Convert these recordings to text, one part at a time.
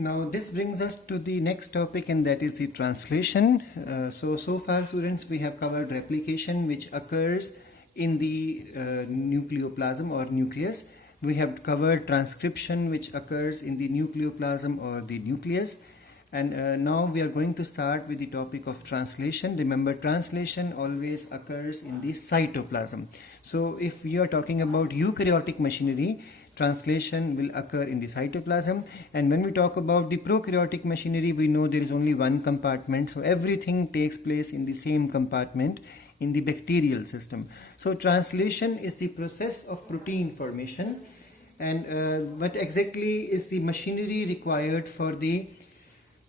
Now this brings us to the next topic, and that is the translation. So far students, we have covered replication, which occurs in the nucleoplasm or nucleus. We have covered transcription, which occurs in the nucleoplasm or the nucleus. And now we are going to start with the topic of translation. Remember, translation always occurs in the cytoplasm. So if you are talking about eukaryotic machinery, translation will occur in the cytoplasm. And when we talk about the prokaryotic machinery, we know there is only one compartment. So everything takes place in the same compartment in the bacterial system. So translation is the process of protein formation. And what exactly is the machinery required for the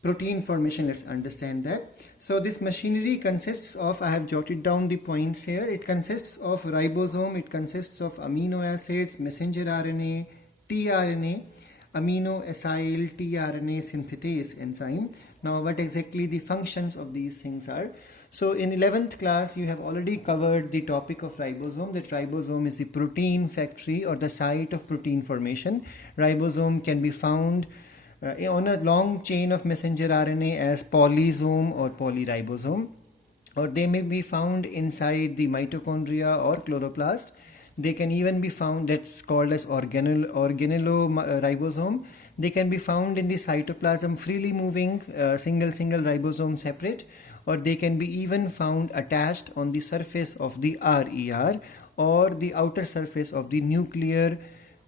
protein formation? Let's understand that. So this machinery consists of, I have jotted down the points here, it consists of ribosome, it consists of amino acids, messenger RNA, tRNA, amino acyl tRNA synthetase enzyme. Now what exactly the functions of these things are? So in 11th class you have already covered the topic of ribosome, that ribosome is the protein factory or the site of protein formation. Ribosome can be found on a long chain of messenger RNA as polysome or polyribosome, or they may be found inside the mitochondria or chloroplast. They can even be found, that's called as organelloribosome. They can be found in the cytoplasm freely moving, single ribosome separate, or they can be even found attached on the surface of the RER or the outer surface of the nuclear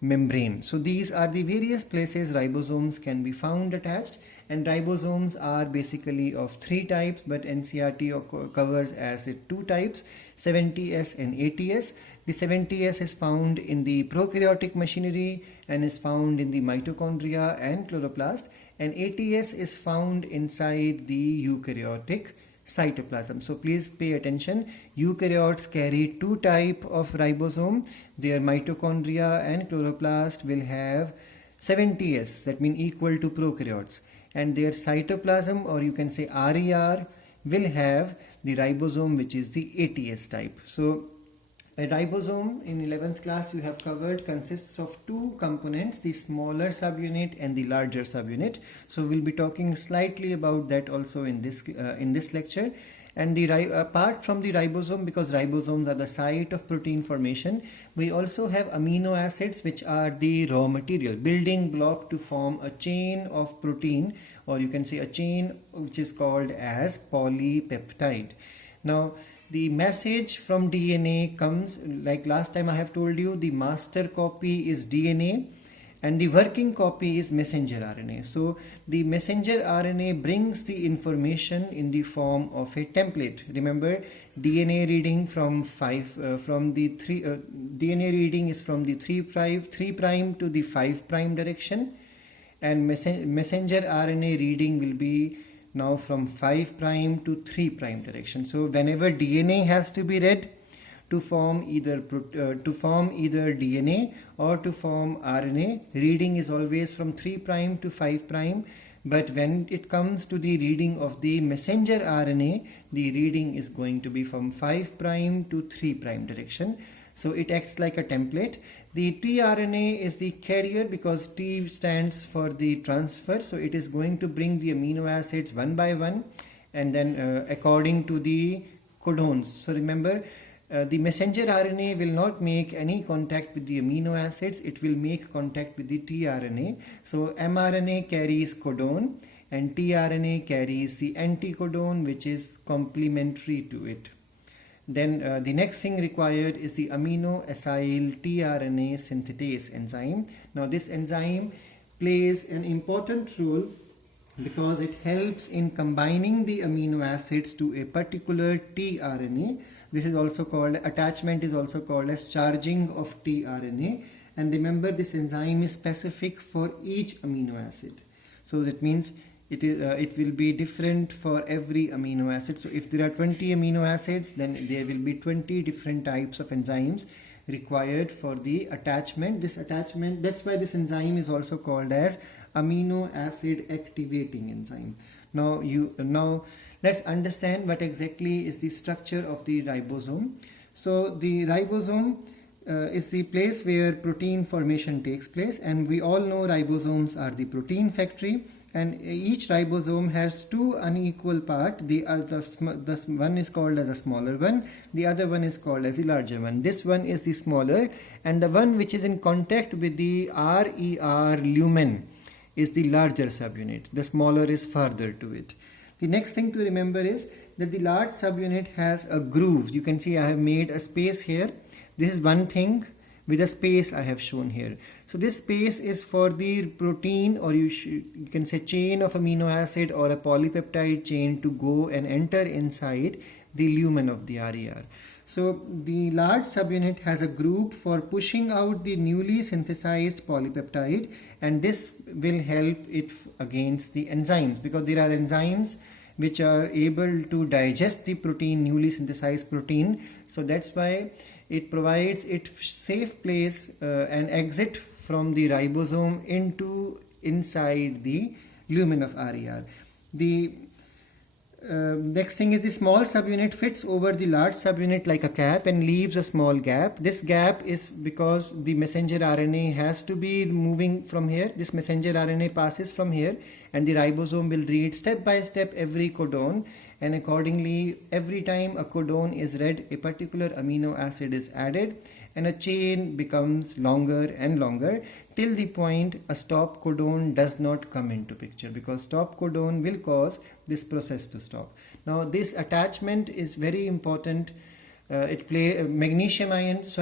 membrane. So these are the various places ribosomes can be found attached, and ribosomes are basically of three types, but NCERT covers as two types, 70S and 80S. The 70S is found in the prokaryotic machinery and is found in the mitochondria and chloroplast, and 80S is found inside the eukaryotic cytoplasm. So please pay attention. Eukaryotes carry two types of ribosome. Their mitochondria and chloroplast will have 70S, that means equal to prokaryotes, and their cytoplasm, or you can say RER, will have the ribosome, which is the 80S type. So a ribosome in 11th class you have covered consists of two components, the smaller subunit and the larger subunit. So we'll be talking slightly about that also in this lecture. And apart from the ribosome, because ribosomes are the site of protein formation, we also have amino acids, which are the raw material, building block to form a chain of protein, or you can say a chain which is called as polypeptide. Now the message from DNA comes, like last time I have told you, the master copy is DNA and the working copy is messenger RNA. So the messenger RNA brings the information in the form of a template. Remember, DNA reading DNA reading is from the 3' to the 5' direction, and messenger RNA reading will be now from 5' to 3' direction. So whenever DNA has to be read to form either DNA or to form RNA, reading is always from 3' to 5'. But when it comes to the reading of the messenger RNA, the reading is going to be from 5' to 3' direction. So it acts like a template. The tRNA is the carrier, because T stands for the transfer. So it is going to bring the amino acids one by one, and then according to the codons. So remember, the messenger RNA will not make any contact with the amino acids. It will make contact with the tRNA. So mRNA carries codon and tRNA carries the anticodon, which is complementary to it. Then the next thing required is the amino acyl tRNA synthetase enzyme. Now this enzyme plays an important role because it helps in combining the amino acids to a particular tRNA. This is also called, attachment is also called as charging of tRNA. And remember, this enzyme is specific for each amino acid. So that means it will be different for every amino acid. So if there are 20 amino acids, then there will be 20 different types of enzymes required for the attachment. This attachment, that's why this enzyme is also called as amino acid activating enzyme. Now let's understand what exactly is the structure of the ribosome. So the ribosome is the place where protein formation takes place, and we all know ribosomes are the protein factory, and each ribosome has two unequal parts. The one is called as a smaller one, the other one is called as the larger one. This one is the smaller, and the one which is in contact with the RER lumen is the larger subunit. The smaller is further to it. The next thing to remember is that the large subunit has a groove. You can see I have made a space here. This is one thing with a space I have shown here. So this space is for the protein, or you can say chain of amino acid or a polypeptide chain to go and enter inside the lumen of the RER. So the large subunit has a groove for pushing out the newly synthesized polypeptide, and this will help it against the enzymes, because there are enzymes which are able to digest the protein, newly synthesized protein. So that's why it provides it safe place and exit from the ribosome into inside the lumen of RER. The next thing is the small subunit fits over the large subunit like a cap and leaves a small gap. This gap is because the messenger RNA has to be moving from here. This messenger RNA passes from here, and the ribosome will read step by step every codon, and accordingly every time a codon is read, a particular amino acid is added, and a chain becomes longer and longer till the point a stop codon does not come into picture, because stop codon will cause this process to stop. Now this attachment is very important. The magnesium ions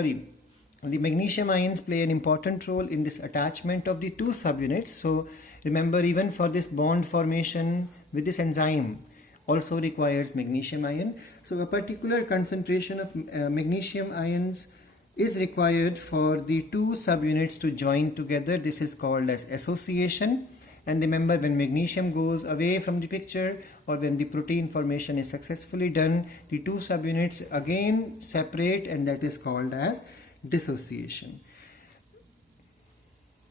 play an important role in this attachment of the two subunits. So remember, even for this bond formation with this enzyme also requires magnesium ion. So a particular concentration of magnesium ions is required for the two subunits to join together. This is called as association. And remember, when magnesium goes away from the picture, or when the protein formation is successfully done, the two subunits again separate, and that is called as dissociation.